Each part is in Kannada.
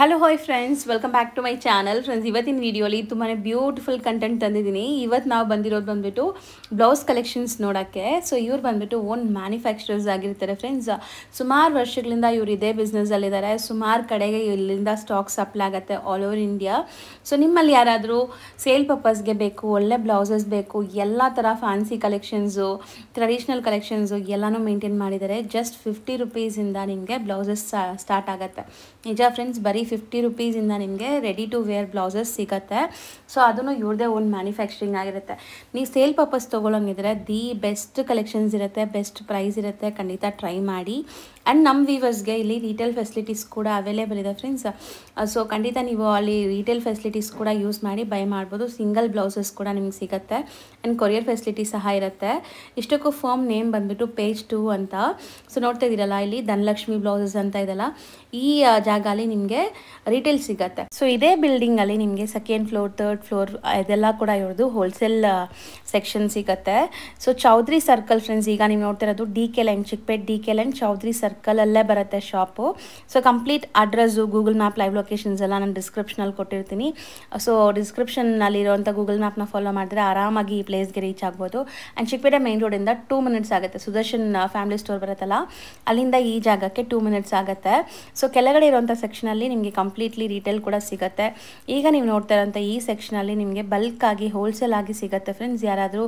Hello hi friends, welcome back to my channel. Friends, ಇವತ್ತಿನ ವಿಡಿಯೋಲಿ ತುಂಬಾ ಬ್ಯೂಟಿಫುಲ್ ಕಂಟೆಂಟ್ ತಂದಿದ್ದೀನಿ. ಇವತ್ತು ನಾವು ಬಂದಿರೋದು ಬಂದುಬಿಟ್ಟು ಬ್ಲೌಸ್ ಕಲೆಕ್ಷನ್ಸ್ ನೋಡೋಕ್ಕೆ. ಸೊ ಇವ್ರು ಬಂದುಬಿಟ್ಟು ಓನ್ ಮ್ಯಾನುಫ್ಯಾಕ್ಚರರ್ಸ್ ಆಗಿರ್ತಾರೆ ಫ್ರೆಂಡ್ಸ್. ಸುಮಾರು ವರ್ಷಗಳಿಂದ ಇವರು ಇದೇ ಬಿಸ್ನೆಸ್ಸಲ್ಲಿದ್ದಾರೆ. ಸುಮಾರು ಕಡೆಗೆ ಇಲ್ಲಿಂದ ಸ್ಟಾಕ್ ಸಪ್ಲೈ ಆಗುತ್ತೆ ಆಲ್ ಓವರ್ ಇಂಡಿಯಾ. ಸೊ ನಿಮ್ಮಲ್ಲಿ ಯಾರಾದರೂ ಸೇಲ್ ಪರ್ಪಸ್ಗೆ ಬೇಕು, ಒಳ್ಳೆ ಬ್ಲೌಸಸ್ ಬೇಕು, ಎಲ್ಲ ಥರ ಫ್ಯಾನ್ಸಿ ಕಲೆಕ್ಷನ್ಸು, ಟ್ರೆಡಿಷ್ನಲ್ ಕಲೆಕ್ಷನ್ಸು ಎಲ್ಲನೂ ಮೇಂಟೈನ್ ಮಾಡಿದ್ದಾರೆ. ಜಸ್ಟ್ 50 ರುಪೀಸಿಂದ ನಿಮಗೆ ಬ್ಲೌಸಸ್ ಸ್ಟಾರ್ಟ್ ಆಗುತ್ತೆ. ನಿಜ ಫ್ರೆಂಡ್ಸ್, ಬರೀ 50 ರುಪೀಸಿಂದ ನಿಮಗೆ ರೆಡಿ ಟು ವೇರ್ ಬ್ಲೌಸಸ್ ಸಿಗುತ್ತೆ. ಸೊ ಅದನ್ನು ಇವ್ರದೇ ಓನ್ ಮ್ಯಾನುಫ್ಯಾಕ್ಚರಿಂಗ್ ಆಗಿರುತ್ತೆ. ನೀವು ಸೇಲ್ ಪರ್ಪಸ್ ತೊಗೊಳಂಗಿದ್ರೆ ದಿ ಬೆಸ್ಟ್ ಕಲೆಕ್ಷನ್ಸ್ ಇರುತ್ತೆ, ಬೆಸ್ಟ್ ಪ್ರೈಸ್ ಇರುತ್ತೆ. ಖಂಡಿತ ಟ್ರೈ ಮಾಡಿ. ಆ್ಯಂಡ್ ನಮ್ಮ ವೀವರ್ಸ್ಗೆ ಇಲ್ಲಿ ರೀಟೇಲ್ ಫೆಸಿಲಿಟೀಸ್ ಕೂಡ ಅವೈಲೇಬಲ್ ಇದೆ ಫ್ರೆಂಡ್ಸ್. ಸೊ ಖಂಡಿತ ನೀವು ಅಲ್ಲಿ ರೀಟೇಲ್ ಫೆಸಿಲಿಟೀಸ್ ಕೂಡ ಯೂಸ್ ಮಾಡಿ ಬೈ ಮಾಡ್ಬೋದು. ಸಿಂಗಲ್ ಬ್ಲೌಸಸ್ ಕೂಡ ನಿಮ್ಗೆ ಸಿಗುತ್ತೆ. ಆ್ಯಂಡ್ ಕೊರಿಯರ್ ಫೆಸಿಲಿಟಿ ಸಹ ಇರುತ್ತೆ. ಇಷ್ಟಕ್ಕೂ ಫರ್ಮ್ ನೇಮ್ ಬಂದುಬಿಟ್ಟು ಪೇಜ್ 2 ಅಂತ. ಸೊ ನೋಡ್ತಾ ಇದ್ದೀರಲ್ಲ, ಇಲ್ಲಿ ಧನಲಕ್ಷ್ಮಿ ಬ್ಲೌಸಸ್ ಅಂತ ಇದೆಲ್ಲ, ಈ ಜಾಗ ಅಲ್ಲಿ ನಿಮಗೆ ರಿಟೇಲ್ ಸಿಗುತ್ತೆ. ಸೊ ಇದೇ ಬಿಲ್ಡಿಂಗಲ್ಲಿ ನಿಮಗೆ ಸೆಕೆಂಡ್ ಫ್ಲೋರ್, ಥರ್ಡ್ ಫ್ಲೋರ್ ಇದೆಲ್ಲ ಕೂಡ ಇವ್ರದ್ದು ಹೋಲ್ಸೇಲ್ ಸೆಕ್ಷನ್ ಸಿಗುತ್ತೆ. ಸೊ ಚೌಧರಿ ಸರ್ಕಲ್ ಫ್ರೆಂಡ್ಸ್, ಈಗ ನೀವು ನೋಡ್ತಾ ಇರೋದು DK line, Chickpet DK line Chowdhary ಸರ್ಕಲಲ್ಲೇ ಬರುತ್ತೆ shop. So complete address, Google map live locations ಎಲ್ಲ ನಾನು ಡಿಸ್ಕ್ರಿಪ್ಷನಲ್ಲಿ ಕೊಟ್ಟಿರ್ತೀನಿ. ಸೊ ಡಿಸ್ಕ್ರಿಪ್ಷನ್ನಲ್ಲಿರುವಂಥ ಗೂಗಲ್ ಮ್ಯಾಪ್ನ ಫಾಲೋ ಮಾಡಿದ್ರೆ ಆರಾಮಾಗಿ ಈ ಪ್ಲೇಸ್ಗೆ ರೀಚ್ ಆಗ್ಬೋದು. ಆ್ಯಂಡ್ ಚಿಕ್ಕಪೇಟೆ ಮೇನ್ ರೋಡಿಂದ 2 ಮಿನಿಟ್ಸ್ ಆಗುತ್ತೆ. ಸುದರ್ಶನ್ ಫ್ಯಾಮಿಲಿ ಸ್ಟೋರ್ ಬರುತ್ತಲ್ಲ, ಅಲ್ಲಿಂದ ಈ ಜಾಗಕ್ಕೆ 2 ಮಿನಿಟ್ಸ್ ಆಗುತ್ತೆ. ಸೊ ಕೆಳಗಡೆ ಇರುವಂಥ ಸೆಕ್ಷನಲ್ಲಿ ನಿಮಗೆ ಕಂಪ್ಲೀಟ್ಲಿ ರೀಟೇಲ್ ಕೂಡ ಸಿಗುತ್ತೆ. ಈಗ ನೀವು ನೋಡ್ತಾ ಇರೋಂಥ ಈ ಸೆಕ್ಷನಲ್ಲಿ ನಿಮಗೆ ಬಲ್ಕ್ ಆಗಿ ಹೋಲ್ಸೇಲ್ ಆಗಿ ಸಿಗುತ್ತೆ ಫ್ರೆಂಡ್ಸ್. ಯಾರಾದರೂ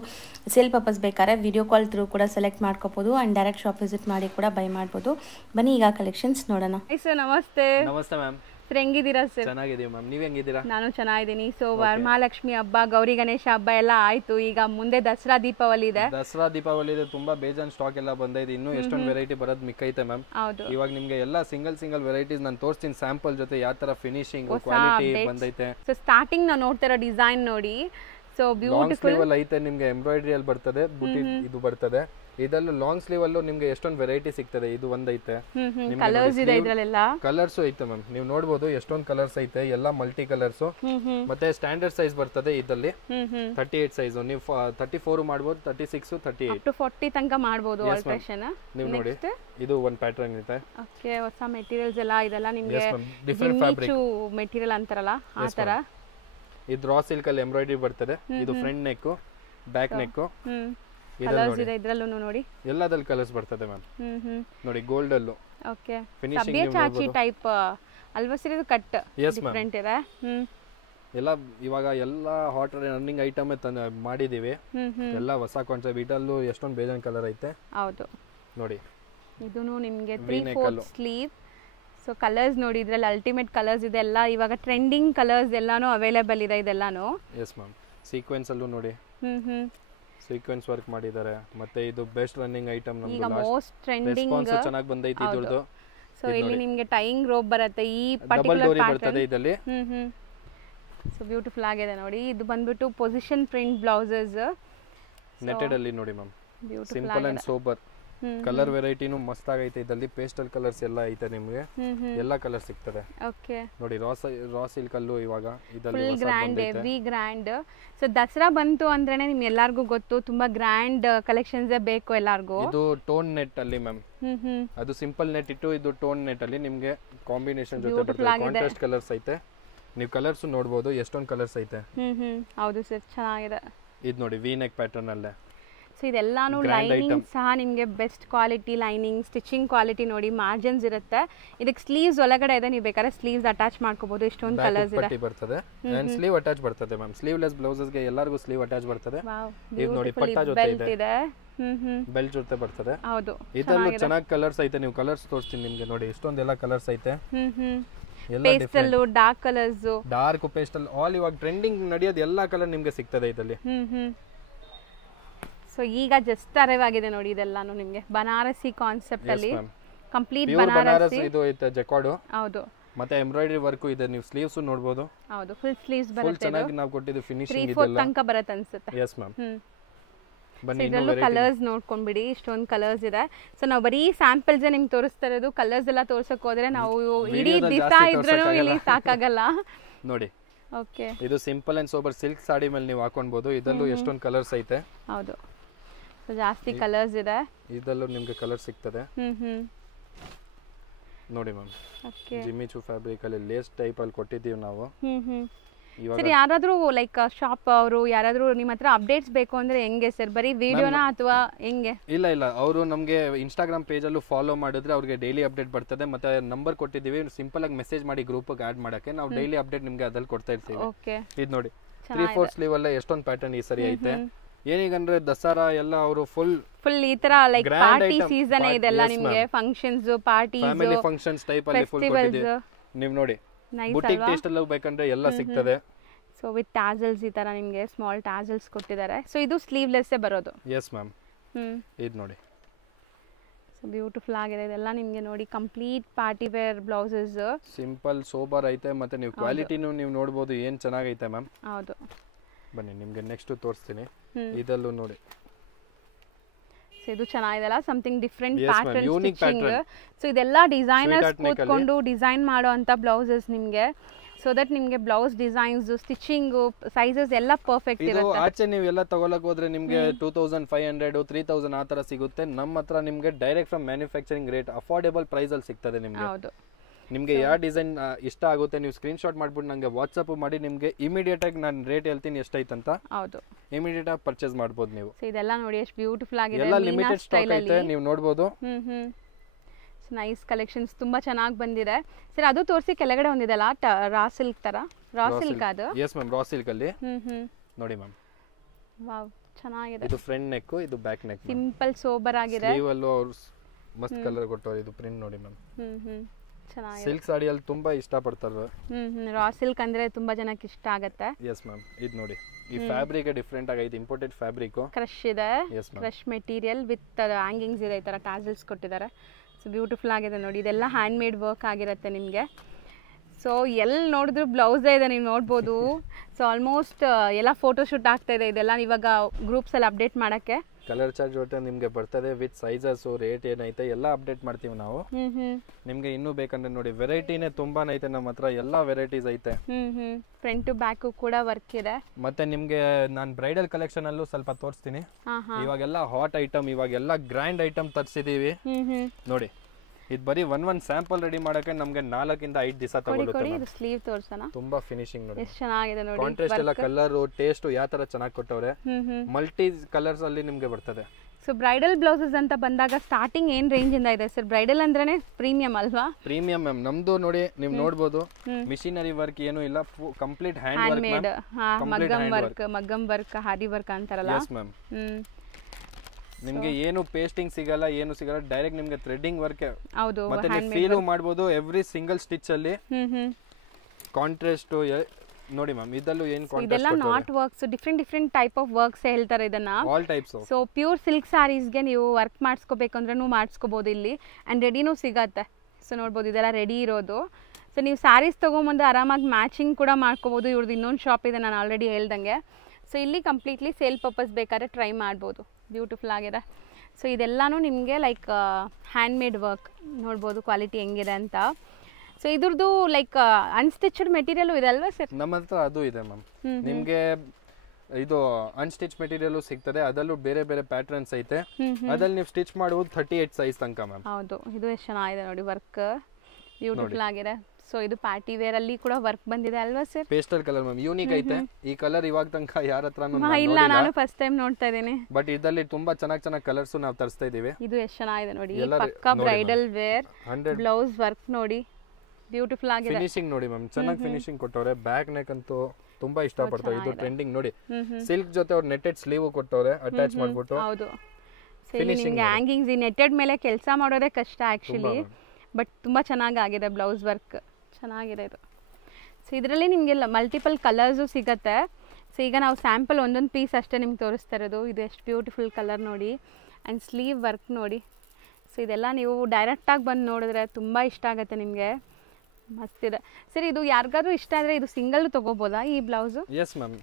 ಸೇಲ್ ಪರ್ಪಸ್ ಬೇಕಾದ್ರೆ ವಿಡಿಯೋ ಕಾಲ್ ಥ್ರೂ ಕೂಡ ಸೆಲೆಕ್ಟ್ ಮಾಡ್ಕೋಬೋದು. ಆ್ಯಂಡ್ ಡೈರೆಕ್ಟ್ ಶಾಪ್ ವಿಸಿಟ್ ಮಾಡಿ ಕೂಡ ಬೈ ಮಾಡ್ಬೋದು. ಬನ್ನಿ ಈಗ ಕಲೆಕ್ಷನ್ಸ್ ನೋಡೋಣ. ಸರ್ ನಮಸ್ತೆ. ನಮಸ್ತೆ ಮ್ಯಾಮ್. ಸರ್ ಹೆಂಗಿದ್ದೀರಾ ಸರ್? ಚೆನ್ನಾಗಿದ್ದೀವಿ ಮ್ಯಾಮ್, ನೀವು ಹೆಂಗಿದ್ದೀರಾ? ನಾನು ಚೆನ್ನಾಗಿದ್ದೀನಿ. ಸೊ ವರಮಹಾಲಕ್ಷ್ಮಿ ಹಬ್ಬ, ಗೌರಿ ಗಣೇಶ ಹಬ್ಬ ಎಲ್ಲ ಆಯ್ತು. ಈಗ ಮುಂದೆ ದಸರಾ ದೀಪಾವಳಿ ಇದೆ. ದಸರಾ ದೀಪಾವಳಿ ಇದೆ, ತುಂಬಾ ಬೇಜಾನ್ ಸ್ಟಾಕ್ ಎಲ್ಲ ಬಂದೈತೆ. ಇನ್ನೂ ಎಷ್ಟೊಂದು ವೆರೈಟಿ ಬರೋದು ಮಿಕ್ಕೈತೆ ಮ್ಯಾಮ್. ಹೌದು, ಇವಾಗ ನಿಮ್ಗೆ ಎಲ್ಲ ಸಿಂಗಲ್ ವೆರೈಟೀಸ್ ನಾನು ತೋರಿಸ್ತೀನಿ ಸ್ಯಾಂಪಲ್ ಜೊತೆ, ಯಾವ ತರ ಫಿನಿಶಿಂಗ್ ಕ್ವಾಲಿಟಿ ಬಂದೈತೆ. ಸೊ ಸ್ಟಾರ್ಟಿಂಗ್ ನಾವು ನೋಡ್ತಾ ಇರೋ ಡಿಸೈನ್ ನೋಡಿ. ಸೊ ಬ್ಯೂಟಿಫುಲ್ ಐತೆ, ನಿಮ್ಗೆ ಎಂಬ್ರಾಯ್ಡ್ರಿ ಅಲ್ಲಿ ಬರ್ತದೆ, ಬುಟ್ಟಿ ಇದು ಬರ್ತದೆ. ಇದರಲ್ಲೂ ಲಾಂಗ್ ಸ್ಲೀವ್ ಅಲ್ಲೂ ನಿಮ್ಗೆ ಎಷ್ಟೊಂದು ವೆರೈಟಿ ಸಿಗ್ತದೆ. ಇದು ಒಂದೈತೆ, ಕಲರ್ಸ್ ಇದೆ ಇದರಲ್ಲೆಲ್ಲ. ಕಲರ್ಸ್ ಐತೆ ಮ್ಯಾಮ್, ನೀವು ನೋಡಬಹುದು ಎಷ್ಟೊಂದು ಕಲರ್ಸ್ ಐತೆ, ಎಲ್ಲ ಮಲ್ಟಿ ಕಲರ್ಸ್. ಮತ್ತೆ ಸ್ಟ್ಯಾಂಡರ್ಡ್ ಸೈಜ್ ಬರ್ತದೆ ಇದರಲ್ಲಿ 38 ಸೈಜ್. ನೀವು 34 ಮಾಡಬಹುದು, 36, 38 ಟು 40 ತನಕ ಮಾಡಬಹುದು ಆಲ್ಟ್ರೇಷನ್. ನೀವು ನೋಡಿ, ಇದು ಒಂದು ಪ್ಯಾಟರ್ನ್ ಇದೆ. ಓಕೆ, ಹೊಸ ಮೆಟೀರಿಯಲ್ಸ್ ಎಲ್ಲ ಇದೆಲ್ಲ ನಿಮಗೆ ಡಿಫರೆಂಟ್ ಫ್ಯಾಬ್ರಿಕ್ ಮೆಟೀರಿಯಲ್ ಅಂತಾರಲ್ಲ ಆ ತರ. ಇದು ರಾ ಸಿಲ್ಕ್ ಅಲ್ಲಿ ಎಂಬ್ರಾಯ್ಡ್ರಿ ಬರ್ತದೆ. ಇದು front neck, back neck. Colours ಇದೆ ಇದರಲ್ಲೂ ನೋಡಿ, ಎಲ್ಲದಲ್ಲಿ ಕಲರ್ಸ್ ಬರ್ತದೆ ಮ್ಯಾಮ್. ನೋಡಿ ಗೋಲ್ಡ್ ಅಲ್ಲೂ. ಓಕೆ, ಸಬ್ಯಚಾಚಿ ಟೈಪ್ ಅಲ್ವಾ ಸರ್ ಇದು? ಕಟ್ ಡಿಫರೆಂಟ್ ಇದೆ. ಎಲ್ಲ ಇವಾಗ ಎಲ್ಲ ಹಾಟ್ ರನ್ನಿಂಗ್ ಐಟಮ್ ಮಾಡಿದೀವಿ. ಎಲ್ಲ ಹೊಸ ಕಾನ್ಸೆಪ್ಟ್. ಇದರಲ್ಲೂ ಎಷ್ಟೊಂದು ಬೇಜಾನ್ ಕಲರ್ ಐತೆ. ಹೌದು ನೋಡಿ, ಇದೂನು ನಿಮಗೆ 3/4 ಸ್ಲೀವ್. ಸೊ ಕಲರ್ಸ್ ನೋಡಿ, ಇದ್ರಲ್ಲಿ ಅಲ್ಟಿಮೇಟ್ ಕಲರ್ಸ್ ಇದೆ. ಎಲ್ಲ ಇವಾಗ ಟ್ರೆಂಡಿಂಗ್ ಕಲರ್ಸ್ ಎಲ್ಲಾನು ಅವೈಲೇಬಲ್ ಇದೆ ಇದೆಲ್ಲಾನು. Yes ma'am. ಸೀಕ್ವೆನ್ಸ್ ಅಲ್ಲೂ ನೋಡಿ, ಸೀಕ್ವೆನ್ಸ್ ವರ್ಕ್ ಮಾಡಿದ್ದಾರೆ. ಮತ್ತೆ ಇದು ಬೆಸ್ಟ್ ರನ್ನಿಂಗ್ ಐಟಮ್ ನಮ್ದು. ಈಗ ಮೋಸ್ಟ್ ಟ್ರೆಂಡಿಂಗ್ ಚೆನ್ನಾಗಿ ಬಂದೈತಿ ಇದ್ರದ್ದು. ಸೊ ಇಲ್ಲಿ ನಿಮಗೆ ಟೈಯಿಂಗ್ ರೋಪ್ ಬರುತ್ತೆ. ಈ ಡಬಲ್ ಡೋರಿ ಬರ್ತದೆ ಇದರಲ್ಲಿ. ಸೊ ಬ್ಯೂಟಿಫುಲ್ ಆಗಿದೆ ನೋಡಿ. ಇದು ಬಂದ್ಬಿಟ್ಟು ಪೊಸಿಷನ್ ಪ್ರಿಂಟ್ ಬ್ಲೌಸಸ್ ನೆಟೆಡ್ ಅಲ್ಲಿ ನೋಡಿ ma'am. Simple and sober. Colour ವೆರೈಟಿನೂ ಮಸ್ತ್ ಆಗೈತೆ. ಇದರಲ್ಲಿ ಪೇಸ್ಟಲ್ ಕಲರ್ಸ್ ಎಲ್ಲ ಐತೆ, ನಿಮಗೆ ಎಲ್ಲ ಕಲರ್ ಸಿಗ್ತದೆ. ಓಕೆ, ನೋಡಿ ರಾ ಸಿಲ್ಕ್ ಅಲ್ಲೂ ಇವಾಗ ಇದರಲ್ಲಿ full grand, heavy grand. So Dasara ಬಂತು ಅಂದ್ರೇನೆ ನಿಮ್ಗೆ ಎಲ್ಲರಿಗೂ ಗೊತ್ತು, ತುಂಬಾ ಗ್ರ್ಯಾಂಡ್ ಕಲೆಕ್ಷನ್ಸ್ ಬೇಕು ಎಲ್ಲರಿಗೂ. ಇದು ಟೋನ್ ನೆಟ್ ಅಲ್ಲಿ ಮ್ಯಾಮ್. ಅದು ಸಿಂಪಲ್ ನೆಟ್ ಇಟ್ಟು, ಇದು ಟೋನ್ ನೆಟ್ ಅಲ್ಲಿ ನಿಮ್ಗೆ ಕಾಂಬಿನೇಷನ್ ಜೊತೆ ಬರ್ತದೆ. ಕಾಂಟ್ರಾಸ್ಟ್ ಕಲರ್ಸ್ ಐತೆ. ನೀವು ಕಲರ್ಸ್ ನೋಡಬಹುದು, ಎಷ್ಟೊಂದು ಕಲರ್ಸ್ ಐತೆ. ಹೌದು ಸರ್, ಚೆನ್ನಾಗಿದೆ. ಇದು ನೋಡಿ, ವಿ ನೆಕ್ ಪ್ಯಾಟರ್ನ್ ಅಲ್ಲೇ. ಸೊ ಇದೆಲ್ಲಾನು ಲೈನಿಂಗ್ ಸಹ ನಿಮಗೆ best quality lining, stitching quality ನೋಡಿ, ಮಾರ್ಜಿನ್ಸ್ ಇರುತ್ತೆ. ಇದಕ್ಕೆ ಸ್ಲೀವ್ಸ್ ಒಳಗಡೆ ಇದೆ, ನೀವು ಬೇಕಾದ್ರೆ ಸ್ಲೀವ್ಸ್ ಅಟ್ಯಾಚ್ ಮಾಡ್ಕೋಬಹುದು. ಇಷ್ಟೊಂದು ಕಲರ್ಸ್ ಇದೆ. ಬರ್ತದೆ ಅಂಡ್ ಸ್ಲೀವ್ ಅಟ್ಯಾಚ್ ಬರ್ತದೆ ಮ್ಯಾಮ್. ಸ್ಲೀವ್ಲೆಸ್ ಬ್ಲೌಸಸ್ ಗೆ ಎಲ್ಲರಿಗೂ ಸ್ಲೀವ್ ಅಟ್ಯಾಚ್ ಬರ್ತದೆ. ಇದು ನೋಡಿ, ಪಟ್ಟಾ ಜೊತೆ ಇದೆ, ಬೆಲ್ಟ್ ಜೊತೆ ಬರ್ತದೆ. ಹೌದು, ಇದರಲ್ಲೂ ಚೆನ್ನಾಗಿ ಕಲರ್ಸ್ ಐತೆ. ನೀವು ಕಲರ್ಸ್ ತೋರಿಸ್ತೀನಿ ನಿಮಗೆ. ನೋಡಿ, ಎಷ್ಟೊಂದೆಲ್ಲ ಕಲರ್ಸ್ ಐತೆ. Pastel, dark colours, dark pastel, all ಇವಾಗ ಟ್ರೆಂಡಿಂಗ್ ನಡೆಯೋದು ಎಲ್ಲ ಕಲರ್ ನಿಮಗೆ ಸಿಗ್ತದೆ ಇದರಲ್ಲಿ. ಸೊ ಈಗ ಜಸ್ಟ್ ಅರೈವ್ ಆಗಿದೆ ನೋಡಿ ಇದೆಲ್ಲಾನು ನಿಮಗೆ. ಬನಾರಸಿ ಕಾನ್ಸೆಪ್ಟ್ ಅಲ್ಲಿ ಕಂಪ್ಲೀಟ್ ಬನಾರಸಿ. ಇದು ಐತೆ ಜಕಾರ್ಡ್. ಹೌದು, ಮತ್ತೆ ಎಂಬ್ರಾಯ್ಡರಿ ವರ್ಕ್ ಇದೆ. ನೀವು ಸ್ಲೀವ್ಸ್ ನೋಡಬಹುದು. ಹೌದು, ಫುಲ್ ಸ್ಲೀವ್ಸ್ ಬರುತ್ತೆ. ಚೆನ್ನಾಗಿ ನಾವು ಕೊಟ್ಟಿದ್ದು ಫಿನಿಶಿಂಗ್ ಇದೆ. 3/4 ತನಕ ಬರುತ್ತೆ ಅನ್ಸುತ್ತೆ. Yes ma'am. ಬನ್ನಿ, ಇದರಲ್ಲೂ ಕಲರ್ಸ್ ನೋಡ್ಕೊಂಡ್ಬಿಡಿ, ಇಷ್ಟೊಂದು ಕಲರ್ಸ್ ಇದೆ. ಸೊ ನಾವು ಬರೀ ಸ್ಯಾಂಪಲ್ಸ್ ನಿಮ್ಗೆ ತೋರಿಸ್ತಾ ಇರೋದು. ಕಲರ್ಸ್ ಎಲ್ಲ ತೋರ್ಸಕ್ ಹೋದ್ರೆ ನಾವು ಇಡೀ ದಿವಸ ಇದ್ರೂ ಇಲ್ಲಿ ಸಾಕಾಗಲ್ಲ. ನೋಡಿ, ಓಕೆ, ಇದು simple and sober silk sari ಮೇಲೆ ನೀವು ಹಾಕೊಳ್ಬಹುದು. ಇದರಲ್ಲೂ ಎಷ್ಟೊಂದು ಕಲರ್ಸ್ ಐತೆ. ಹೌದು, ಸೊ ಜಾಸ್ತಿ ಕಲರ್ಸ್ ಇದೆ. ಇದರಲ್ಲೂ ನಿಮಗೆ ಕಲರ್ ಸಿಗ್ತದೆ. ನೋಡಿ ಮ್ಯಾಮ್ ಓಕೆ ಜಿಮ್ಮಿ ಚೂ ಫ್ಯಾಬ್ರಿಕ್ ಅಲ್ಲಿ ಲೇಸ್ ಟೈಪ್ ಅಲ್ಲಿ ಕೊಟ್ಟಿದ್ದೀವಿ ನಾವು. ಇವಾಗ ಸರ್ ಯಾರಾದರೂ ಲೈಕ್ ಶಾಪ್ ಅವರು ಯಾರಾದರೂ ನಿಮ್ಮ ಹತ್ರ ಅಪ್ಡೇಟ್ಸ್ ಬೇಕು ಅಂದ್ರೆ ಹೆಂಗೆ ಸರ್, ಬರೀ ವಿಡಿಯೋನಾ ಅಥವಾ ಹೆಂಗೆ? ಇಲ್ಲ ಅವರು ನಮಗೆ ಇನ್ಸ್ಟಾಗ್ರಾಮ್ ಪೇಜಲ್ಲೂ ಫಾಲೋ ಮಾಡಿದ್ರೆ ಅವ್ರಿಗೆ ಡೈಲಿ ಅಪ್ಡೇಟ್ ಬರ್ತದೆ. ಮತ್ತೆ ನಂಬರ್ ಕೊಟ್ಟಿದ್ದೀವಿ, ಸಿಂಪಲ್ ಆಗಿ ಮೆಸೇಜ್ ಮಾಡಿ ಗ್ರೂಪ್ಗೆ ಆಡ್ ಮಾಡಕ್ಕೆ ನಾವು ಡೈಲಿ ಅಪ್ಡೇಟ್ ನಿಮಗೆ ಅದ್ರಲ್ಲಿ ಕೊಡ್ತಾ ಇರ್ತೀವಿ. ಓಕೆ ಇದು ನೋಡಿ 3/4 ಸ್ಲೀವ್ ಅಲ್ಲೇ ಎಷ್ಟೊಂದು ಪ್ಯಾಟರ್ನ್ ಈ ಸರಿ ಐತೆ. ಏನೀಗಂದ್ರೆ ದಸರಾ ಎಲ್ಲ ಅವರು ಫುಲ್ ಈ ತರ ಲೈಕ್ ಪಾರ್ಟಿ ಸೀಸನ್ ಇದೆಲ್ಲ ನಿಮಗೆ functions parties family functions type ಅಲ್ಲಿ ಫುಲ್ ಕೊಟ್ಟಿದ್ದೀವಿ. ನೀವು ನೋಡಿ ಬುಟಿಕ್ ಟೇಸ್ಟ್ ಅಲ್ಲಿ ಬೇಕಂದ್ರೆ ಎಲ್ಲ ಸಿಗ್ತದೆ. ಸೊ ವಿತ್ ಟ್ಯಾಸಲ್ಸ್ ಈ ತರ ನಿಮಗೆ ಸ್ಮಾಲ್ ಟ್ಯಾಸಲ್ಸ್ ಕೊಟ್ಟಿದ್ದಾರೆ. ಸೊ ಇದು ಸ್ಲೀವ್ಲೆಸ್ ಬರೋದು. Yes ma'am. ಇದು ನೋಡಿ ಸೊ ಬ್ಯೂಟಿಫುಲ್ ಆಗಿದೆ ಇದೆಲ್ಲ ನಿಮಗೆ ನೋಡಿ complete party wear blouses. Simple sober ಐತೆ ಮತ್ತೆ ನೀವು ಕ್ವಾಲಿಟಿನೂ ನೀವು ನೋಡಬಹುದು ಏನು ಚೆನ್ನಾಗೈತೆ ಮ್ಯಾಮ್. ಹೌದು ಬನ್ನಿ ನಿಮಗೆ ನೆಕ್ಸ್ಟ್ ತೋರಿಸ್ತೀನಿ. ಇದಲ್ಲೂ ನೋಡಿ ಸೊ ಇದು ಚೆನ್ನಾಗಿದೆಲ್ಲ something different pattern stitching. So ಇದೆಲ್ಲ ಡಿಸೈನರ್ಸ್ ಕೂತ್ಕೊಂಡು ಡಿಸೈನ್ ಮಾಡೋ ಅಂತ ಬ್ಲೌಸಸ್ ನಿಮಗೆ. ಸೊ ದಟ್ ನಿಮಗೆ ಬ್ಲೌಸ್ ಡಿಸೈನ್ಸ್ ಸ್ಟಿಚಿಂಗ್ ಸೈಜಸ್ ಎಲ್ಲ ಪರ್ಫೆಕ್ಟ್ ಇರುತ್ತೆ. ಆಚೆ ನೀವು ಎಲ್ಲ ತಗೊಳಕ್ ಹೋದ್ರೆ ನಿಮಗೆ 2500 3000 ಆ ತರ ಸಿಗುತ್ತೆ. ನಮ್ಮ ಹತ್ರ ನಿಮಗೆ direct from manufacturing rate affordable price ಅಲ್ಲಿ ಸಿಗ್ತದೆ ನಿಮಗೆ. ಹೌದು ನಿಮಗೆ ಯಾವ ಡಿಸೈನ್ ಇಷ್ಟ ಆಗುತ್ತೆ ನೀವು ಸ್ಕ್ರೀನ್ ಶಾಟ್ ಮಾಡ್ಬಿಟ್ಟು ನಂಗೆ ವಾಟ್ಸಪ್ ಮಾಡಿ, ನಿಮಗೆ ಇಮಿಡಿಯೇಟ್ ಆಗಿ ನಾನು ರೇಟ್ ಹೇಳ್ತೀನಿ ಎಷ್ಟೈತಂತ. ಹೌದು ಇಮಿಡಿಯೇಟ್ ಆಗಿ ಪರ್ಚೇಸ್ ಮಾಡ್ಬೋದು ನೀವು. ಸೊ ಇದೆಲ್ಲ ನೋಡಿ ಎಷ್ಟು ಬ್ಯೂಟಿಫುಲ್ ಆಗಿದೆ. ಎಲ್ಲ ಲಿಮಿಟೆಡ್ ಸ್ಟಾಕ್ ಐತೆ ನೀವು ನೋಡಬಹುದು. ನೈಸ್ ಕಲೆಕ್ಷನ್ಸ್ ತುಂಬಾ ಚೆನ್ನಾಗಿ ಬಂದಿದೆ ಸರ್. ಅದು ತೋರಿಸಿ ಕೆಳಗಡೆ ಒಂದಿದೆಲ್ಲ ರಾ ಸಿಲ್ಕ್ ತರ. ರಾ ಸಿಲ್ಕ್ ಅದು? ಎಸ್ ಮ್ಯಾಮ್, ರಾ ಸಿಲ್ಕ್ ಅಲ್ಲಿ ನೋಡಿ ಮ್ಯಾಮ್. ವಾವ್ ಚೆನ್ನಾಗಿದೆ. ಇದು ಫ್ರಂಟ್ ನೆಕ್, ಇದು ಬ್ಯಾಕ್ ನೆಕ್. ಸಿಂಪಲ್ ಸೋಬರ್ ಆಗಿದೆ. ಸ್ಲೀವ್ ಅಲ್ಲೂ ಅವರು ಮಸ್ತ್ ಕಲರ್ ಕೊಟ್ಟವ್ರೆ. ಇದು ಪ್ರಿಂಟ್ ನೋಡಿ ಮ್ಯಾಮ್. ಚೆನ್ನಾಗಿದೆ. ಸಿಲ್ಕ್ ಸಾಡಿಯಲ್ಲಿ ತುಂಬಾ ಇಷ್ಟ ಪಡ್ತಾರೆ. ರಾ ಸಿಲ್ಕ್ ಅಂದ್ರೆ ತುಂಬಾ ಜನಕ್ಕೆ ಇಷ್ಟ ಆಗುತ್ತೆ. S ma'am. ಇದು ನೋಡಿ ಈ ಫ್ಯಾಬ್ರಿಕ್ ಡಿಫರೆಂಟ್ ಆಗೈತೆ, ಇಂಪೋರ್ಟೆಡ್ ಫ್ಯಾಬ್ರಿಕ್. ಕ್ರಶ್ ಇದೆ, ಕ್ರಶ್ ಮೆಟೀರಿಯಲ್ ವಿತ್ ಹ್ಯಾಂಗಿಂಗ್ಸ್ ಇದೆ, ಈ ತರ ಟ್ಯಾಸಲ್ಸ್ ಕೊಟ್ಟಿದ್ದಾರೆ. ಸೊ ಬ್ಯೂಟಿಫುಲ್ ಆಗಿದೆ ನೋಡಿ. ಇದೆಲ್ಲ ಹ್ಯಾಂಡ್ ಮೇಡ್ ವರ್ಕ್ ಆಗಿರುತ್ತೆ ನಿಮಗೆ. ಸೊ ಎಲ್ಲಿ ನೋಡಿದ್ರು ಬ್ಲೌಸೇ ಇದೆ, ನೀವು ನೋಡ್ಬೋದು. ಸೊ ಆಲ್ಮೋಸ್ಟ್ ಎಲ್ಲ ಫೋಟೋಶೂಟ್ ಆಗ್ತಾ ಇದೆ. ಇದೆಲ್ಲ ಇವಾಗ ಗ್ರೂಪ್ಸಲ್ಲಿ ಅಪ್ಡೇಟ್ ಮಾಡೋಕ್ಕೆ ಕಲರ್ ಚಾರ್ಟ್ ಜೊತೆ ನಿಮಗೆ ಬರ್ತದೆ ವಿತ್ ಸೈಜಸ್ ರೇಟ್ ಏನೈತೆ ಎಲ್ಲ ಅಪ್ಡೇಟ್ ಮಾಡ್ತೀವಿ ನಾವು. ನಿಮಗೆ ಇನ್ನೂ ಬೇಕಂದ್ರೆ ನೋಡಿ ವೆರೈಟಿನೇ ತುಂಬಾನೇ ಐತೆ ನಮ್ಮ ಹತ್ರ, ಎಲ್ಲ ವೆರೈಟೀಸ್ ಐತೆ. ಫ್ರಂಟ್ ಟು ಬ್ಯಾಕ್ ಕೂಡ ವರ್ಕ್ ಇದೆ. ಮತ್ತೆ ನಿಮಗೆ ನಾನು ಬ್ರೈಡಲ್ ಕಲೆಕ್ಷನ್ ಅಲ್ಲೂ ಸ್ವಲ್ಪ ತೋರಿಸ್ತೀನಿ. ಇವಾಗೆಲ್ಲ ಹಾಟ್ ಐಟಮ್, ಇವಾಗೆಲ್ಲ ಗ್ರ್ಯಾಂಡ್ ಐಟಮ್ ತರಿಸಿದೀವಿ ನೋಡಿ. ಇದು ಬರೀ ಒಂದ್ ಸ್ಯಾಂಪಲ್ ರೆಡಿ ಮಾಡಕ್ಕೆ ನಮಗೆ 4 ಇಂದ 5 ದಿವಸ ತಗೊಳುತ್ತೆ. ಇದು ಸ್ಲೀವ್ ತೋರ್ಸೋಣ. ತುಂಬಾ ಫಿನಿಶಿಂಗ್ ನೋಡಿ ಎಷ್ಟು ಚೆನ್ನಾಗಿದೆ ನೋಡಿ. ಕಾಂಟ್ರಾಸ್ಟ್ ಎಲ್ಲ ಕಲರ್ ಟೇಸ್ಟ್ ಯಾವ ತರ ಚೆನ್ನಾಗಿ ಕೊಟ್ಟವ್ರೆ. ಮಲ್ಟಿ ಕಲರ್ಸ್ ಅಲ್ಲಿ ನಿಮಗೆ ಬರ್ತದೆ. ಸೊ ಬ್ರೈಡಲ್ ಬ್ಲೌಸಸ್ ಅಂತ ಬಂದಾಗ ಸ್ಟಾರ್ಟಿಂಗ್ ಏನ್ ರೇಂಜ್ ಇಂದ ಇದೆ ಸರ್? ಬ್ರೈಡಲ್ ಅಂದ್ರೇನೆ ಪ್ರೀಮಿಯಂ ಅಲ್ವಾ? Premium ma'am. ನಮ್ದು ನೋಡಿ ನೀವು ನೋಡಬಹುದು ಮಿಷಿನರಿ ವರ್ಕ್ ಏನು ಇಲ್ಲ, ಕಂಪ್ಲೀಟ್ ಹ್ಯಾಂಡ್ ಮೇಡ್. ಮಗ್ಗಂ ವರ್ಕ್ ಹಾದಿ ವರ್ಕ್ ಅಂತಾರಲ್ಲ. Yes ma'am. ನಿಮಗೆ ಏನು ಪೇಸ್ಟಿಂಗ್ ಸಿಗಲ್ಲ, ಏನು ಸಿಗಲ್ಲ, ಡೈರೆಕ್ಟ್ ನಿಮಗೆ ಥ್ರೆಡಿಂಗ್ ವರ್ಕ್. ಹೌದು. ಮತ್ತೆ ನೀವು ಫೀಲ್ ಮಾಡಬಹುದು ಎವ್ರಿ ಸಿಂಗಲ್ ಸ್ಟಿಚ್ ಅಲ್ಲಿ ಕಾಂಟ್ರಾಸ್ಟ್ ನೋಡಿ ಮ್ಯಾಮ್. ಇದಲ್ಲೂ ಏನು ಕಾಂಟ್ರಾಸ್ಟ್ ಇದೆಲ್ಲ knot works, different type of works ಹೇಳ್ತಾರೆ ಇದನ್ನ. All types. So pure silk saris ಗೆ ನೀವು ವರ್ಕ್ ಮಾಡಿಸ್ಕೋಬೇಕು ಅಂದ್ರೆ ಮಾಡಿಸ್ಕೋಬಹುದು ಇಲ್ಲಿ, ಅಂಡ್ ರೆಡಿನೂ ಸಿಗತ್ತೆ. ಸೊ ನೋಡ್ಬೋದು ಇದೆಲ್ಲ ರೆಡಿ ಇರೋದು. ಸೊ ನೀವು ಸ್ಯಾರೀಸ್ ತಗೊಂಬಂದು ಆರಾಮಾಗಿ ಮ್ಯಾಚಿಂಗ್ ಕೂಡ ಮಾಡ್ಕೋಬಹುದು. ಇವ್ರದ್ದು ಇನ್ನೊಂದು ಶಾಪ್ ಇದೆ ನಾನು ಆಲ್ರೆಡಿ ಹೇಳ್ದಂಗೆ. ಸೊ ಇಲ್ಲಿ ಕಂಪ್ಲೀಟ್ಲಿ ಸೇಲ್ ಪರ್ಪಸ್ ಬೇಕಾದ್ರೆ ಟ್ರೈ ಮಾಡ್ಬೋದು. ಬ್ಯೂಟಿಫುಲ್ ಆಗಿದೆ. ಸೊ ಇದೆಲ್ಲಾನು ನಿಮಗೆ ಲೈಕ್ ಹ್ಯಾಂಡ್ ಮೇಡ್ ವರ್ಕ್ ನೋಡ್ಬೋದು ಕ್ವಾಲಿಟಿ ಹೆಂಗಿದೆ ಅಂತ. ಸೊ ಇದ್ರದ್ದು ಲೈಕ್ ಅನ್ಸ್ಟಿಚ್ಡ್ ಮೆಟೀರಿಯಲ್ ಇದೆ ಅಲ್ವಾ ಸರ್? ನಮ್ಮ ಹತ್ರ ಅದು ಇದೆ ಮ್ಯಾಮ್. ನಿಮಗೆ ಇದು ಅನ್ಸ್ಟಿಚ್ ಮೆಟೀರಿಯಲ್ ಸಿಗ್ತದೆ, ಅದರಲ್ಲೂ ಬೇರೆ ಬೇರೆ ಪ್ಯಾಟರ್ನ್ಸ್ ಐತೆ. ಅದ್ರಲ್ಲಿ ನೀವು ಸ್ಟಿಚ್ ಮಾಡುವುದು 38 ಸೈಜ್ ತನಕ ಮ್ಯಾಮ್. ಹೌದು. ಇದು ಎಷ್ಟು ಚೆನ್ನಾಗಿದೆ ನೋಡಿ ವರ್ಕ್, ಬ್ಯೂಟಿಫುಲ್ ಆಗಿದೆ. ಸೊ ಇದು ಪಾರ್ಟಿ ವೇರ್ ಅಲ್ಲಿ ಕೂಡ ವರ್ಕ್ ಬಂದಿದೆ ಅಲ್ವಾ sir? Pastel colour ma'am, unique ಐತೆ. ಈ ಕಲರ್ ಇವಾಗ ತನಕ ಯಾರ ಹತ್ರ ಇಲ್ಲ, ನಾನು ಫಸ್ಟ್ ಟೈಮ್ ನೋಡ್ತಾ ಇದ್ದೀನಿ. ಬಟ್ ಇದರಲ್ಲಿ ತುಂಬಾ ಚೆನ್ನಾಗಿ ಕಲರ್ಸ್ ನಾವು ತರಿಸ್ತಾ ಇದೀವಿ. ಇದು ಎಷ್ಟು ಚೆನ್ನಾಗಿದೆ ನೋಡಿ, ಪಕ್ಕಾ ಬ್ರೈಡಲ್ ವೇರ್. ಬ್ಲೌಸ್ ವರ್ಕ್ ನೋಡಿ, ಬ್ಯೂಟಿಫುಲ್ ಆಗಿದೆ. ಫಿನಿಶಿಂಗ್ ನೋಡಿ ಮ್ಯಾಮ್, ಚೆನ್ನಾಗಿ ಫಿನಿಶಿಂಗ್ ಕೊಟ್ಟವ್ರೆ. ಬ್ಯಾಕ್ ನೆಕ್ ಅಂತೂ ತುಂಬಾ ಇಷ್ಟ ಪಡ್ತಾರೆ. ಇದು ಟ್ರೆಂಡಿಂಗ್ ನೋಡಿ. ಸಿಲ್ಕ್ ಜೊತೆ ಅವ್ರು ನೆಟೆಡ್ ಸ್ಲೀವ್ ಕೊಟ್ಟವ್ರೆ ಅಟ್ಯಾಚ್ ಮಾಡ್ಬಿಟ್ಟು. ಹೌದು. ನಿಮಗೆ ಹ್ಯಾಂಗಿಂಗ್ಸ್ ಈ ನೆಟೆಡ್ ಮೇಲೆ ಕೆಲಸ ಮಾಡೋದೇ ಕಷ್ಟ ಆಕ್ಚುಲಿ, ಬಟ್ ತುಂಬಾ ಚೆನ್ನಾಗಿದೆ ಬ್ಲೌಸ್ ವರ್ಕ್, ಚೆನ್ನಾಗಿದೆ ಇದು. ಸೊ ಇದರಲ್ಲಿ ನಿಮಗೆ ಮಲ್ಟಿಪಲ್ ಕಲರ್ಸು ಸಿಗತ್ತೆ. ಸೊ ಈಗ ನಾವು ಸ್ಯಾಂಪಲ್ ಒಂದೊಂದು ಪೀಸ್ ಅಷ್ಟೇ ನಿಮ್ಗೆ ತೋರಿಸ್ತಾ ಇರೋದು. ಇದು ಎಷ್ಟು ಬ್ಯೂಟಿಫುಲ್ ಕಲರ್ ನೋಡಿ, ಆ್ಯಂಡ್ ಸ್ಲೀವ್ ವರ್ಕ್ ನೋಡಿ. ಸೊ ಇದೆಲ್ಲ ನೀವು ಡೈರೆಕ್ಟಾಗಿ ಬಂದು ನೋಡಿದ್ರೆ ತುಂಬ ಇಷ್ಟ ಆಗುತ್ತೆ ನಿಮಗೆ. ಮಸ್ತಿದೆ ಸರ್. ಇದು ಯಾರಿಗಾದ್ರೂ ಇಷ್ಟ ಆದರೆ ಇದು ಸಿಂಗಲ್ ತೊಗೋಬೋದಾ ಈ ಬ್ಲೌಸು? Yes ma'am.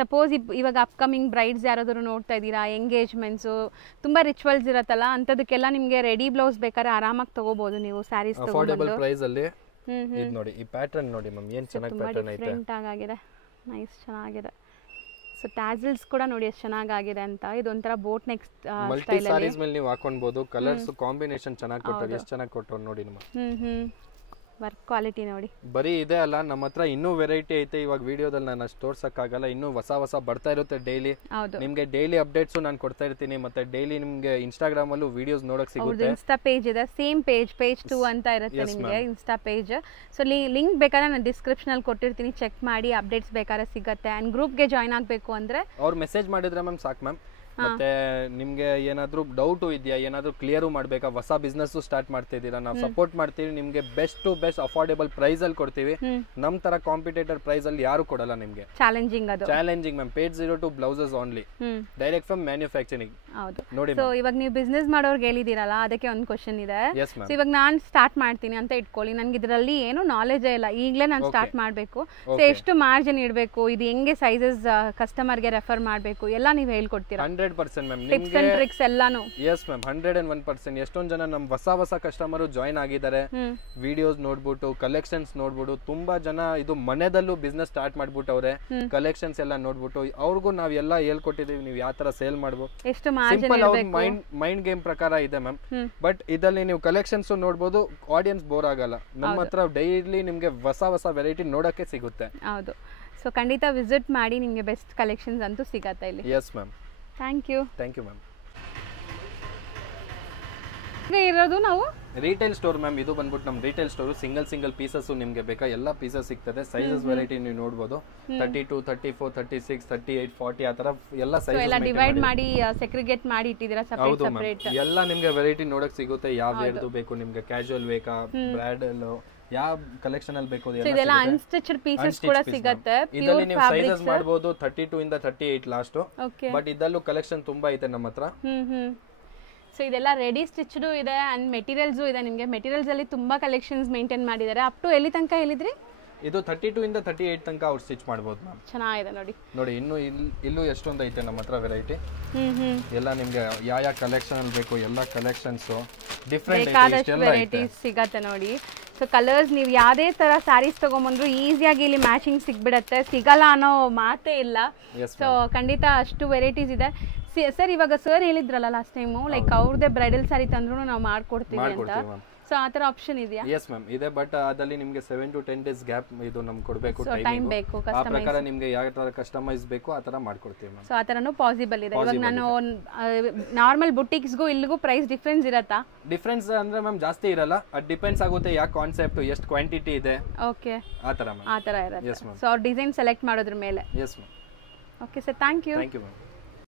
ಸಪೋಸ್ ಇವಾಗ ಅಪ್ಕಮಿಂಗ್ ಬ್ರೈಡ್ಸ್ ಯಾರಾದರೂ ನೋಡ್ತಾ ಇದ್ದೀರಾ, ಎಂಗೇಜ್ಮೆಂಟ್ಸು ತುಂಬ ರಿಚುವಲ್ಸ್ ಇರುತ್ತಲ್ಲ, ಅಂಥದಕ್ಕೆಲ್ಲ ನಿಮಗೆ ರೆಡಿ ಬ್ಲೌಸ್ ಬೇಕಾದ್ರೆ ಆರಾಮಾಗಿ ತೊಗೋಬೋದು ನೀವು ಸ್ಯಾರೀಸ್ ಅಫೋರ್ಡೆಬಲ್ ಪ್ರೈಸ್ ಅಲ್ಲಿ. ಇದು ನೋಡಿ ಈ ಪ್ಯಾಟರ್ನ್ ನೋಡಿ ಮ್ಯಾಮ್, ಏನು ಚೆನ್ನಾಗಿ ಪ್ಯಾಟರ್ನ್ ಐತೆ. ಡಿಫರೆಂಟ್ ಆಗಿದೆ, ನೈಸ್, ಚೆನ್ನಾಗಿದೆ. ಸೊ ಟ್ಯಾಸಲ್ಸ್ ಕೂಡ ನೋಡಿ ಎಷ್ಟು ಚೆನ್ನಾಗಿದೆ ಅಂತ. ಇದೊಂಥರ ಬೋಟ್ ನೆಕ್ ಮಲ್ಟಿ ಸಾರೀಸ್ ಮೇಲೆ ನೀವು ಹಾಕೊಳ್ಬಹುದು. ಕಲರ್ಸ್ ಕಾಂಬಿನೇಷನ್ ಚೆನ್ನಾಗಿ ಕೊಟ್ಟರು, ಎಷ್ಟು ಚೆನ್ನಾಗಿ ಕೊಟ್ಟರು ನೋಡಿ ನಿಮ್ಮ. ವರ್ಕ್ ಕ್ವಾಲಿಟಿ ನೋಡಿ. ಬರೀ ಇದೆ ಅಲ್ಲ, ನಮ್ಮ ಹತ್ರ ಇನ್ನೂ ವೆರೈಟಿ ಐತೆ. ಇವಾಗ ವಿಡಿಯೋದಲ್ಲಿ ನಾನು ಅಷ್ಟು ತೋರ್ಸಕ್ಕಾಗಲ್ಲ, ಇನ್ನೂ ಹೊಸ ಬರ್ತಾ ಇರುತ್ತೆ ಡೈಲಿ. ನಿಮ್ಗೆ ಡೈಲಿ ಅಪ್ಡೇಟ್ಸ್ ನಾನು ಕೊಡ್ತಾ ಇರ್ತೀನಿ. ಮತ್ತೆ ಡೈಲಿ ನಿಮ್ಗೆ ಇನ್ಸ್ಟಾಗ್ರಾಮ್ ಅಲ್ಲೂ ವಿಡಿಯೋಸ್ ನೋಡಕ್ ಸಿಗುತ್ತೆ. ಇನ್ಸ್ಟಾ ಪೇಜ್ ಇದೆ, ಸೇಮ್ ಪೇಜ್ 2 ಅಂತ ಇರುತ್ತೆ ನಿಮಗೆ ಇನ್ಸ್ಟಾ ಪೇಜ್. ಸೊ ಲಿಂಕ್ ಬೇಕಾದ್ರೆ ನಾನು ಡಿಸ್ಕ್ರಿಪ್ಷನ್ ಅಲ್ಲಿ ಕೊಟ್ಟಿರ್ತೀನಿ, ಚೆಕ್ ಮಾಡಿ. ಅಪ್ಡೇಟ್ಸ್ ಬೇಕಾದ್ರೆ ಸಿಗುತ್ತೆ. ಅಂಡ್ ಗ್ರೂಪ್ಗೆ ಜಾಯ್ನ್ ಆಗಬೇಕು ಅಂದ್ರೆ ಅವ್ರು ಮೆಸೇಜ್ ಮಾಡಿದ್ರೆ ಮ್ಯಾಮ್ ಸಾಕು ಮ್ಯಾಮ್. ಮತ್ತೆ ನಿಮ್ಗೆ ಏನಾದ್ರೂ ಡೌಟ್ ಇದೆಯಾ, ಏನಾದ್ರೂ ಕ್ಲಿಯರ್ ಮಾಡ್ಬೇಕಾ, ಹೊಸ ಬಿಸ್ನೆಸ್ ಸ್ಟಾರ್ಟ್ ಮಾಡ್ತಿದ್ದೀರಾ, ನಾವು ಸಪೋರ್ಟ್ ಮಾಡ್ತೀವಿ. ನಿಮ್ಗೆ best to best affordable price ಅಲ್ಲಿ ಕೊಡ್ತೀವಿ. ನಮ್ ತರ ಕಾಂಪಿಟೇಟರ್ ಪ್ರೈಸ್ ಅಲ್ಲಿ ಯಾರು ಕೊಡಲ್ಲ ನಿಮ್ಗೆ. Challenging ma'am. Page 02 blouses only, direct from manufacturing. ನೋಡಿ. ಸೊ ಇವಾಗ ನೀವು ಬಿಸ್ನೆಸ್ ಮಾಡೋರ್ಗೆ ಹೇಳಿದಿರಲ್ಲ, ಅದಕ್ಕೆ ಒಂದು ಕ್ವಶನ್ ಇದೆ. ಸೊ ಇವಾಗ ನಾನು ಸ್ಟಾರ್ಟ್ ಮಾಡ್ತೀನಿ ಅಂತ ಇಟ್ಕೊಳ್ಳಿ, ನನ್ಗೆ ಇದರಲ್ಲಿ ಏನು ನಾಲೆಜ್ ಇಲ್ಲ, ಈಗಲೇ ನಾನು ಸ್ಟಾರ್ಟ್ ಮಾಡಬೇಕು. ಸೊ ಎಷ್ಟು ಮಾರ್ಜಿನ್ ಇಡಬೇಕು, ಇದು ಹೆಂಗೆ ಸೈಜಸ್ ಕಸ್ಟಮರ್ಗೆ ರೆಫರ್ ಮಾಡಬೇಕು ಎಲ್ಲ ನೀವು ಹೇಳ್ಕೊಡ್ತೀರಾ? 100% ಮ್ಯಾಮ್. ಟಿಪ್ಸ್ ಅಂಡ್ ಟ್ರಿಕ್ಸ್ ಎಲ್ಲಾನು. Yes ma'am, 101%. ಎಷ್ಟೊಂದು ಜನ ನಮ್ ಹೊಸ ಕಸ್ಟಮರ್ ಜಾಯ್ನ್ ಆಗಿದ್ದಾರೆ. ವಿಡಿಯೋಸ್ ನೋಡ್ಬಿಟ್ಟು, ಕಲೆಕ್ಷನ್ಸ್ ನೋಡ್ಬಿಟ್ಟು, ತುಂಬಾ ಜನ ಇದು ಮನೆದಲ್ಲೂ ಬಿಸ್ನೆಸ್ ಸ್ಟಾರ್ಟ್ ಮಾಡ್ಬಿಟ್ಟವ್ರೆ. ಕಲೆಕ್ಷನ್ಸ್ ಎಲ್ಲ ನೋಡ್ಬಿಟ್ಟು ಅವ್ರಿಗೂ ನಾವ್ ಎಲ್ಲ ಹೇಳ್ಕೊಟ್ಟಿದೀವಿ, ನೀವು ಯಾವ ತರ ಸೇಲ್ ಮಾಡ್ಬೋದು. ಸಿಂಪಲ್ ಅವ್ರ ಮೈಂಡ್ ಗೇಮ್ ಪ್ರಕಾರ ಇದೆ ಮ್ಯಾಮ್. ಬಟ್ ಇದರಲ್ಲಿ ನೀವು ಕಲೆಕ್ಷನ್ಸ್ ನೋಡ್ಬೋದು, ಆಡಿಯನ್ಸ್ ಬೋರ್ ಆಗಲ್ಲ. ನಮ್ಮ ಹತ್ರ ಡೈಲಿ ನಿಮ್ಗೆ ಹೊಸ ವೆರೈಟಿ ನೋಡಕ್ಕೆ ಸಿಗುತ್ತೆ. ಹೌದು. ಸೊ ಖಂಡಿತ ವಿಸಿಟ್ ಮಾಡಿ, ನಿಮ್ಗೆ ಬೆಸ್ಟ್ ಕಲೆಕ್ಷನ್ಸ್ ಅಂತೂ ಸಿಗತ್ತೆ ಇಲ್ಲಿ. Yes ma'am. Thank you ma'am. ಇರೋದು ನಾವು ರಿಟೇಲ್ ಸ್ಟೋರ್ ಮ್ಯಾಮ್. ಇದು ಬಂದ್ಬಿಟ್ಟು ನಮ್ಮ ರಿಟೇಲ್ ಸ್ಟೋರ್. ಸಿಂಗಲ್ ಪೀಸಸ್ ನಿಮ್ಗೆ ಬೇಕಾ ಎಲ್ಲ ಪೀಸಸ್ ಸಿಗ್ತದೆ. ಸೈಜಸ್ ವೆರೈಟಿ ನೀವು ನೋಡಬಹುದು. 32, 34, 36, 38, 40 ಆ ತರ ಎಲ್ಲ ಸೈಜಸ್ ಡಿವೈಡ್ ಮಾಡಿ ಸೆಗ್ರಿಗೇಟ್ ಮಾಡಿ ಇಟ್ಟಿದ್ದೀರಾ ಸೆಪರೇಟ್ ಸೆಪರೇಟ್. ಎಲ್ಲ ನಿಮ್ಗೆ ವೆರೈಟಿ ನೋಡಕ್ ಸಿಗುತ್ತೆ. ಯಾವ್ದು ಬೇಕು ನಿಮ್ಗೆ, ಕ್ಯಾಶುಯಲ್ ಬೇಕಾ, ಬ್ರೈಡಲ್, ಯಾವ ಕಲೆಕ್ಷನ್ ಅಲ್ಲಿ ಬೇಕು ಇದೆಲ್ಲ ಅನ್ಸ್ಟಿಚ್ಡ್ ಪೀಸಸ್ ಕೂಡ ಸಿಗುತ್ತೆ. ಇದರಲ್ಲಿ ನೀವು ಸೈಜಸ್ ಮಾಡಬಹುದು 32 ಇಂದ 38 ಲಾಸ್ಟ್. ಬಟ್ ಇದಲ್ಲೂ ಕಲೆಕ್ಷನ್ ತುಂಬಾ ಇದೆ ನಮ್ಮ ಹತ್ರ. ಸೊ ಇದೆಲ್ಲ ರೆಡಿ ಸ್ಟಿಚ್ಡ್ ಇದೆ ಅಂಡ್ ಮೆಟೀರಿಯಲ್ಸ್ ಇದೆ. ನಿಮಗೆ ಮೆಟೀರಿಯಲ್ಸ್ ಅಲ್ಲಿ ತುಂಬಾ ಕಲೆಕ್ಷನ್ಸ್ ಮೇಂಟೈನ್ ಮಾಡಿದ್ದಾರೆ. ಅಪ್ ಟು ಎಲ್ಲಿ ತನಕ ಹೇಳಿದ್ರಿ? ಇದು 32 ಇಂದ 38 ತನಕ ಅವ್ರು ಸ್ಟಿಚ್ ಮಾಡಬಹುದು ಮ್ಯಾಮ್. ಚೆನ್ನಾಗಿದೆ ನೋಡಿ. ಇನ್ನು ಇಲ್ಲೂ ಎಷ್ಟೊಂದು ಐತೆ ನಮ್ಮ ಹತ್ರ ವೆರೈಟಿ. ಎಲ್ಲ ನಿಮ್ಗೆ ಯಾವ ಕಲೆಕ್ಷನ್ ಅಲ್ಲಿ ಬೇಕು ಎಲ್ಲ ಕಲೆಕ್ಷನ್ಸ್ ಡಿಫರೆಂಟ್ ವೆರೈಟೀಸ್ ಸಿಗತ್ತೆ ನೋಡಿ. ಸೊ ಕಲರ್ಸ್ ನೀವು ಯಾವುದೇ ತರ ಸ್ಯಾರೀಸ್ ತಗೊಂಬಂದ್ರು ಈಸಿಯಾಗಿ ಇಲ್ಲಿ ಮ್ಯಾಚಿಂಗ್ ಸಿಗ್ಬಿಡತ್ತೆ, ಸಿಗಲ್ಲ ಅನ್ನೋ ಮಾತೇ ಇಲ್ಲ. ಸೊ ಖಂಡಿತ ಅಷ್ಟು ವೆರೈಟೀಸ್ ಇದೆ. ಸರ್ ಇವಾಗ ಸರ್ ಹೇಳಿದ್ರಲ್ಲ ಲಾಸ್ಟ್ ಟೈಮು, ಲೈಕ್ ಅವ್ರದ್ದೇ ಬ್ರೈಡಲ್ ಸ್ಯಾರಿ ತಂದ್ರು ನಾವು ಮಾಡ್ಕೊಡ್ತೀವಿ ಅಂತ. ಸೊ ಆ ತರ ಆಪ್ಷನ್ ಇದೆಯಾ? ಎಸ್ ಮ್ಯಾಮ್ ಇದೆ. ಬಟ್ ಅದಲ್ಲಿ ನಿಮಗೆ 7 to 10 days ಗ್ಯಾಪ್ ಇದು ನಮ್ಗೆ ಕೊಡಬೇಕು, ಟೈಮ್ ಬೇಕು. ಆ ಪ್ರಕಾರ ನಿಮಗೆ ಯಾವ ತರ ಕಸ್ಟಮೈಸ್ ಬೇಕು ಆ ತರ ಮಾಡ್ಕೊಡ್ತೀವಿ ಮ್ಯಾಮ್. ಸೊ ಆ ತರನೂ ಪಾಸಿಬಲ್ ಇದೆ. ಇವಾಗ ನಾನು ನಾರ್ಮಲ್ ಬುಟಿಕ್ಸ್ಗೂ ಇಲ್ಲಿಗೂ ಪ್ರೈಸ್ ಡಿಫರೆನ್ಸ್ ಇರತ್ತಾ? ಡಿಫರೆನ್ಸ್ ಅಂದ್ರೆ ಮ್ಯಾಮ್ ಜಾಸ್ತಿ ಇರಲ್ಲ. ಅದು ಡಿಪೆಂಡ್ಸ್ ಆಗುತ್ತೆ ಯಾವ ಕಾನ್ಸೆಪ್ಟ್, ಎಷ್ಟು ಕ್ವಾಂಟಿಟಿ ಇದೆ. ಓಕೆ, ಆ ತರ ಮ್ಯಾಮ್. ಆ ತರ ಇರುತ್ತೆ. ಸೊ ಡಿಸೈನ್ ಸೆಲೆಕ್ಟ್ ಮಾಡೋದ್ರ ಮೇಲೆ. Yes ma'am. Okay sir, thank you. Thank you ma'am.